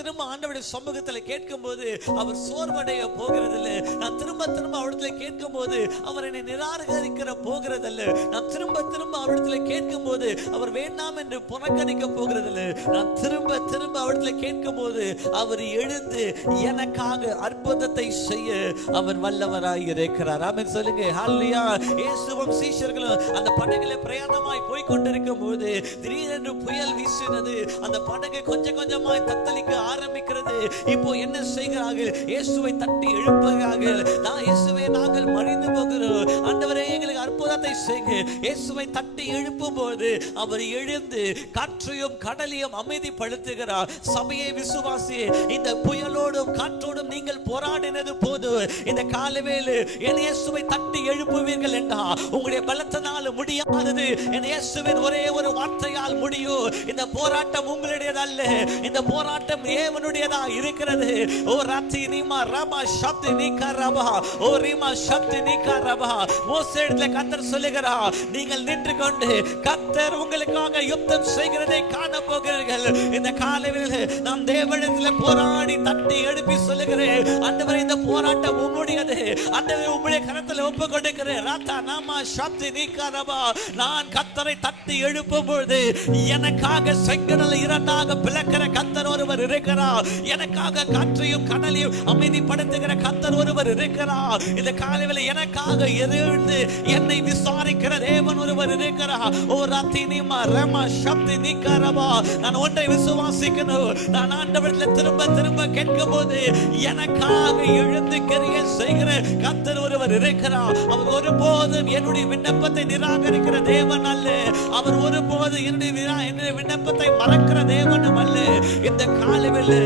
திரும்ப ஆண்டவருடைய சமூகத்தில் கேட்கும் போது அவர் சோர்வடைய போகிறதில்லை. நான் திரும்ப திரும்ப அவரிடத்துல கேட்கும் போது அவர் என்னை நிராகரிக்கிற போகிறதில்லை. நான் திரும்ப திரும்ப அவரிடத்துல கேட்கும் போது அவர் வேண்டாம் என்று புறக்கணிக்க போகிறதில்லை. நான் திரும்ப திரும்ப அவரிடத்துல கேட்கும் போது அவர் எழுந்து எனக்காக அற்புதத்தை செய்ய அவர் வல்லவராய் இருக்கிறார். ஆமென் சொல்லுங்க. ஹல்லேலூயா. இயேசுவும் சீஷர்களும் அந்த படகுல பிரயாணமாய் போய் கொண்டிருக்கும் போது திடீரென்று புயல் வீசினது. அந்த படகு கொஞ்சம் கொஞ்சமாய் தத்தளிக்க ஆரம்பிக்கிறது. இப்போ என்ன செய்கிறார்கள்? இயேசுவை தட்டி எழுப்புகிறார்கள். நான் இயேசுவே, நாங்கள் மடிந்து போகிறோம், ஆண்டவரே எங்களுக்கு அற்புதத்தை செய்யுங்க. இயேசுவை தட்டி எழுப்பும் போது அவர் எழுந்து காற்றையும் கடலையும் அமைதிப்படுத்துகிறார். சபையை விசுவாசியே, இந்த புயலோடும் காற்றோடும் நீங்கள் போராடினது போது இந்த காலவேளை என் இயேசுவை தட்டி எழுப்புவீர்கள் என்றா உங்களுடைய பலத்தினால் முடியாதது என் இயேசுவின் ஒரே ஒரு வார்த்தையால் முடியும். இந்த போராட்டம் உங்களுடையதல்ல, இந்த போராட்டம் தேவனுடையதா இருக்கிறது. ஓ ராத்தி நீமா ரமா சப்தி நீக்கா ரபா, ஓ ரீமா சப்தி நீக்கா ரபா. மோசேயிடத்துல கர்த்தர் சொல்லுகிறார், நீங்கள் நின்று கொண்டு கர்த்தர் உங்களுக்காக யுத்தம் செய்கிறதை காண போகிறீர்கள். இந்த காலையில் நாம் தேவனிடத்தில் போராடி தட்டி எழுப்பி சொல்லுகிறேன், ஆண்டவரே இந்த போராட்டம் உம்முடையது, ஆண்டவரே உம்முடைய கரத்தில் ஒப்பு கொடுக்கிறேன். ராத்தா நாமா சப்தி நீக்கா ரபா. நான் கர்த்தரை தட்டி எழுப்பும் பொழுது எனக்காக செங்கடலை இரண்டாக பிளக்கிற கர்த்தர் ஒருவர் இருக்கிறார். எனக்காக காற்றையும் கடலையும் அமைதிப்படுத்துகிற கர்த்தர் ஒருவர் இருக்கிறார். இந்த காலையில் எனக்காக எழுந்து என்னை விசாரிக்கிற தேவன் ஒருவர் இருக்கிறார். ஓ ராத்தி நீமா ரமா சப்தி நீக்கா ரபா. நான் ஒன்றை விசுவாசிக்கணும், நான் ஆண்டவரிடத்தில் திரும்ப திரும்ப கேட்கும் போது எனக்காக எழுந்து கிரியை செய்கிற கர்த்தர் ஒருவர் இருக்கிறார். அவர் ஒருபோதும் என்னுடைய விண்ணப்பத்தை நிராகரிக்கிற தேவன் அல்ல. அவர் ஒருபோது என்னுடைய விண்ணப்பத்தை மறக்கிற தேவனும் அல்ல. இந்த காலையில்